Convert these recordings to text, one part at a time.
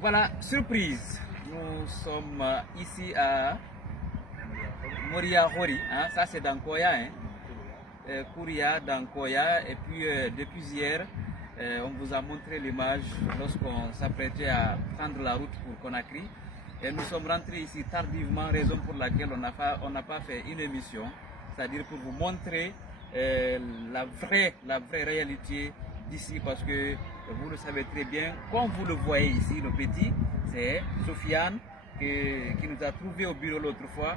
Voilà, surprise. Nous sommes ici à Moria Hori, hein? Ça c'est dans Koya, hein? Kouria dans Koya. Et puis depuis hier, on vous a montré l'image lorsqu'on s'apprêtait à prendre la route pour Conakry. Et nous sommes rentrés ici tardivement, raison pour laquelle on n'a pas fait une émission, c'est-à-dire pour vous montrer la vraie réalité d'ici, parce que vous le savez très bien, comme vous le voyez ici, le petit, c'est Sofiane qui nous a trouvé au bureau l'autre fois.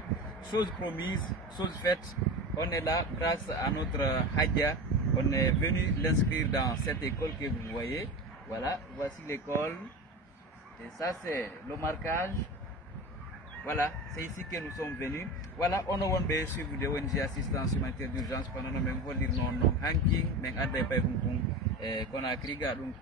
Chose promise, chose faite, on est là grâce à notre Hadja. On est venu l'inscrire dans cette école que vous voyez. Voilà, voici l'école. Et ça c'est le marquage. Voilà, c'est ici que nous sommes venus. Voilà, on a bien suivi de ONG assistance humanitaire d'urgence pendant que nous avons dit non, ranking, mais à des pays Conakry, donc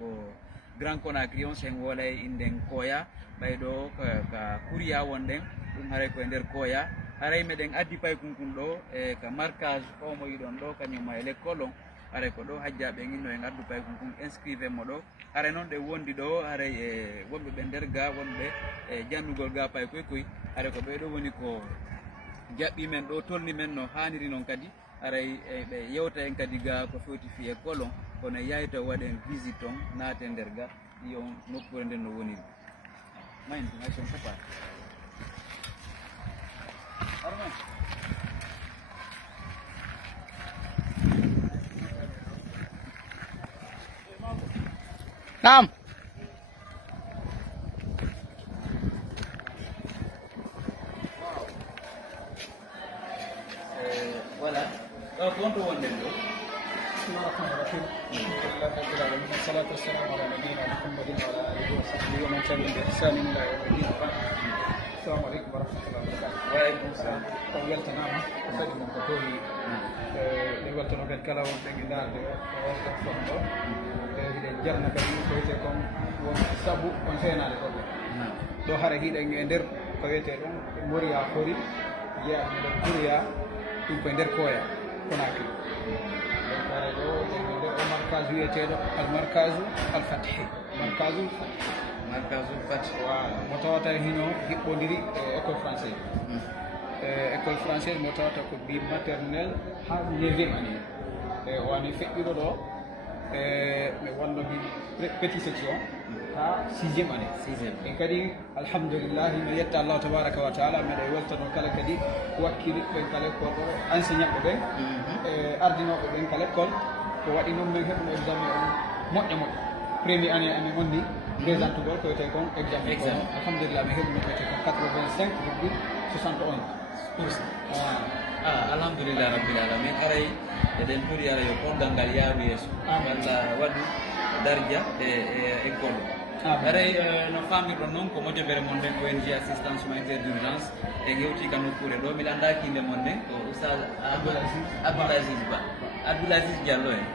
Grand Conakry, on s'est envolé in Koya, baydo ka Kouria wondeng, on a reconnu Koya. Aray meden addi pay kunkundo ka marquage o mo yidon do kanyuma l'école are ko do hajja be nginno en addu pay kunkun inscrive mo do are non de wondi do are wonbe be nder ga wonbe jannugol ga pay koy are ko be do woni ko jabbi men do tolni men no haniri non kadi are be yewta en kadi ga ko foti fi école kono yayta waden visiton naate nder ga yo nokkure den no woni main nation papa. نعم voilà donc on doit wonder بسم الله الرحمن الرحيم الحمد لله رب العالمين والصلاة والسلام على نبينا محمد وعلى آله وصحبه ومن تبعهم بإحسان إلى يوم الدين. السلام عليكم ورحمة الله وبركاته. وعليكم السلام. طولت نعم وسجل من تقولي لقلت نقول كلام ونقدر نفهم jarna kadi ko wiyete kon won sabu on feenade ɗo ɗo hara hiɗen e nder ko wiyete ɗon Moria Hori yiya ɗum Kouria ɗum koye nder Koya Conakry. donc hara ɗo e nder o markage wiyeteɗo almarkage alfathi markage fathi voilà mo tawata hino hiɓɓodiri e école française école française mo tawata ko bi maternelle ha 9e année e o ani feƴƴiɗo ɗo mi wonno mi petit section ha 6e année en kadi alhamdulillah mi yetta Allah tabaraka wa taala meɗe weltano kala kadi wakkili ɓen kala école ɗo enseignant ɓe ardinoɓe ɓen kala école ko waɗi noon min heɓno examen on moƴƴa première année amen on ni présentugol ko wiyete kon examen alhamdulillah mi heɓno wiyete kon 85,71%. alhamdulillah rabbil alamin aray eden puri ara yo kodal ngal yaaru yeso walla waɗi darja e école aray no famirɗon noon ko mojobere mon nden ONG assistance humanitaire d'urgence e gewti ka nokkure ɗo mbiɗa andaki inde mon nden ko oustad Abdoulaziz Diallo en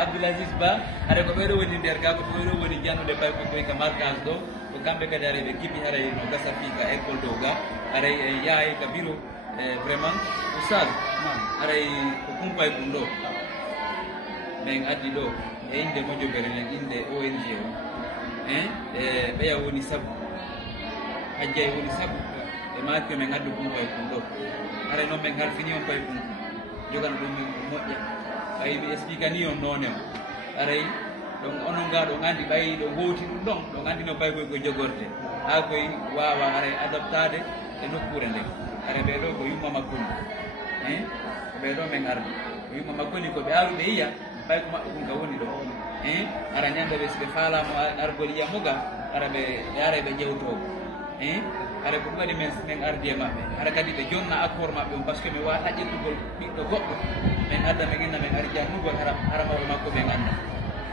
Abdoulaziz Ba aɗa ko ɓeɗo woni nder ga ko ɓeɗo woni jannude pay ko koy ka marquage ɗo ko kamɓe kadi aray ɓe kiɓi haray no gasa fi ka école ɗo ga aray yahay ka bureau vraiment oustad aray ko kumpay ɗum ɗo min addi ɗo e inde mojobere nden inde ONG o e ɓeya woni sabu hajjay woni sabu e maki min addu kumpay ɗum ɗo aray noon min halfini on pay ɗum jogana ɗum moƴƴa ɓayi mi explique ni on noone o aray donc onon ga ɗo gandi ɓayi ɗo gowti ɗum ɗon ɗo gandi no ɓay koy ko jogorde ha koye wawa aray adaptade e nokkure nden aray ɓeɗo ko yumma makkoni ɓeɗo min ardi ko yumma makkoni ko ɓe aru ɓe yiya ɓay ko maɓɓe ɗum ka woni ɗo ara ñande ɓe soɓe falama argol yiya moga ara ɓe yara ɓe ƴewtogo ara ko ɗum waɗi min ardi e maɓɓe ara kadi ɓe jonna accord maɓɓe on par ce que mi wata ƴettugol ɓiɗɗo goɗɗo min adda min inna min ari jannugol hara mawɓe makko min anda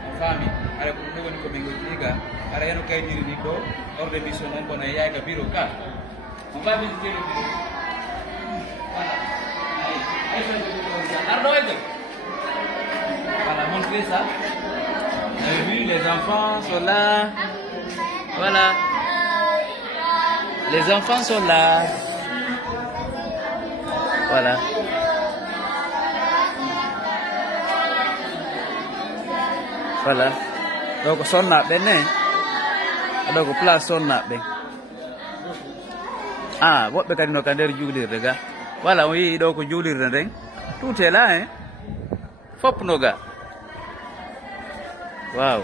on faami ara ko ɗum ɗo woni komin gottiga ara heno kayniri ni ɗo ordre mission on bono e yayga bureau ka on va visiter le bureau voilà montrez ça. Vous avez vu, les enfants sont là. Voilà. Les enfants sont là. Voilà. Voilà. Donc, son n'a pas aɗo ko place sonnaɓe woɓɓe kadi no ka nder juulirde ga voilà on yii ɗo ko juulirde nden tout est là hein fop no ga waaw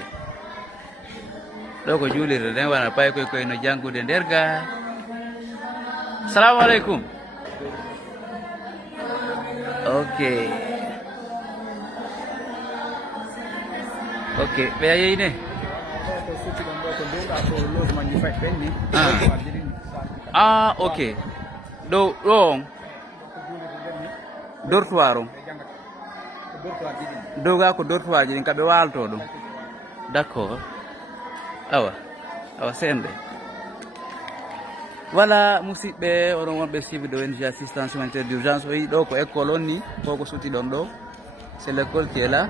ɗo ko juulirde nden wana payi koye no janngude nder ga salamu aleykum ok ɓe a yeyne ok ɗo on dortoir on dow ga ko dortoir ji ɗin kaɓe walto ɗum d' accord awa sende voilà musidɓe oɗon wonɓe suivi de ONG assistance humanitaire d' urgence o yi ɗo ko école on ni koko suti ɗon ɗo c'est l' école qui est là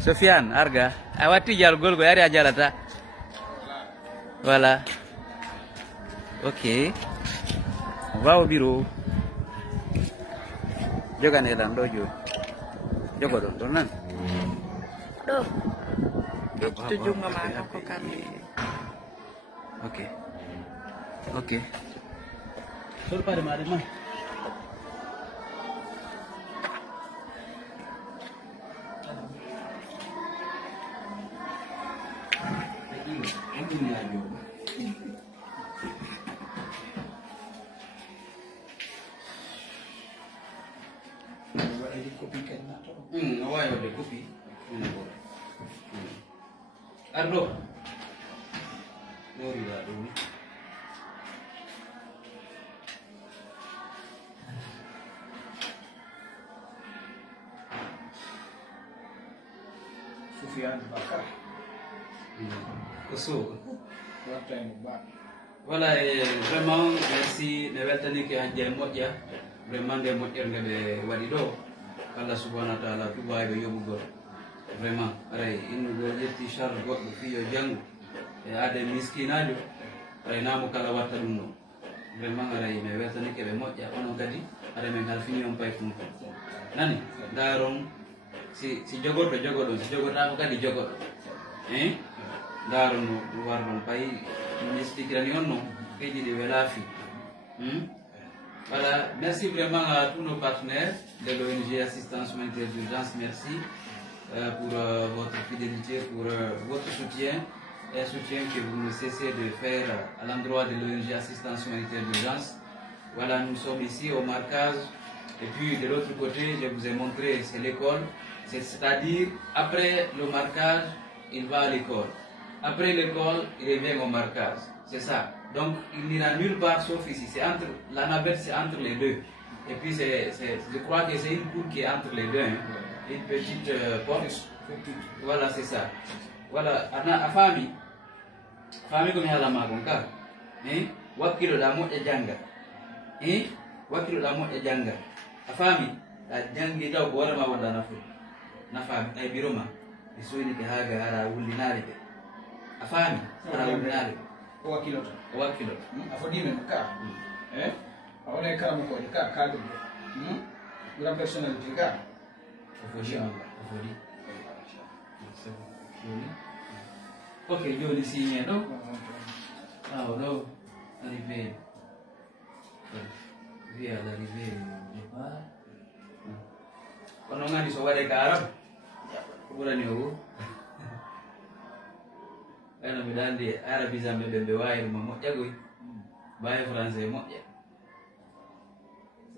Sofiane arga a watti jalgol go yari a jalata voilà ok on va au bureau joganeɗan ɗo joni jogo ɗon ɗon nan ɗo ƴettude jungo maɗa ko kam ok soɗo paɗe maɗe man Ardo, no riba dulu. Soufiane Bakar. Koso. Voilà, vraiment merci de weltani ke hajjere moƴƴa vraiment nde moƴƴere nde ɓe waɗi ɗo Allah subhanahu wa taala tubaɓe yoɓugol vraiment aray innugo ƴetti charge goɗɗo fiyo janngu e ade miskinajo aray namo kala watta ɗum ɗo vraiment aray mi weltanike ɓe moƴƴa onon kadi aɗa men halfini on pay funko nani daron si jogoɗo jogoɗon si jogotako kadi jogoɗo daron no warɗon pay mi expliquerani on non peji ɗi welaafi voilà merci vraiment à tous nos partenaires de l'ONG Assistance Humanitaire d'Urgence. Merci pour votre fidélité, pour votre soutien et un soutien que vous ne cessez de faire à l'endroit de l'ONG Assistance Humanitaire d'Urgence. Voilà, nous sommes ici au marquage et puis de l'autre côté, je vous ai montré, c'est l'école, c'est-à-dire après le marquage, il va à l'école. Après l'école, il revient au marquage. C'est ça. Donc, il n'ira nulle part sauf ici. C'est entre la navette, c'est entre les deux. Et puis, je crois que c'est une cour qui est entre les deux. Hein. Une petite porte. Voilà, c'est ça. Voilà. A famille comme yalla magonka. Wakilo da mo e janga. Wakilo da mo e janga. A famille a jangi daw ko wara ma wala nafu. Na famille ay biroma. Isuini ke haga ara wulinare. A famille ara wulinare. Wakilot. Afodime ka. Awone karamu ko ka kadu. Grand personnalité ka. Afodi. Ok, joli signe no. No. Arrivé. Via l'arrivée du départ. Kono ngani so wade ka Arab. Ɓurani o eno mi dandi arabisame ɓe wawi ɗuma moƴƴa goy mbawi français moƴƴa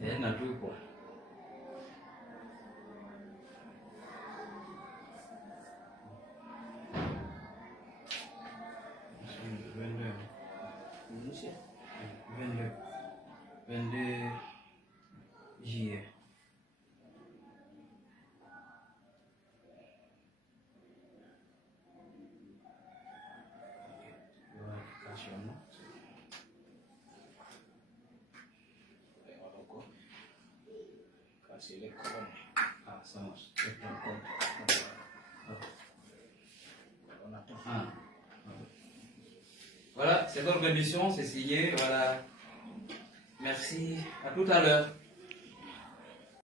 c'est na tout quoi juillet. Ça marche. Voilà, cette organisation, c'est signé. Voilà. Merci. À tout à l'heure.